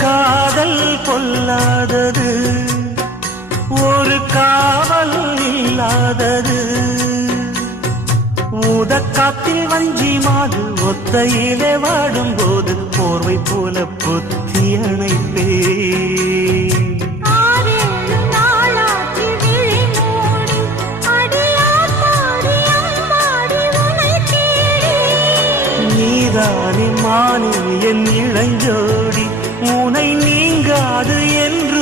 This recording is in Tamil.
காதல் கொல்லாதது, ஒரு காவல் இல்லாதது. ஊதக்காத்தில் வஞ்சி மாது ஒத்தையிலே வாடும்போது போர்வை போல பொத்தி அணைப்பே. நீதானே மானே என் இளஞ்சோடி, உனை நீங்காது என்று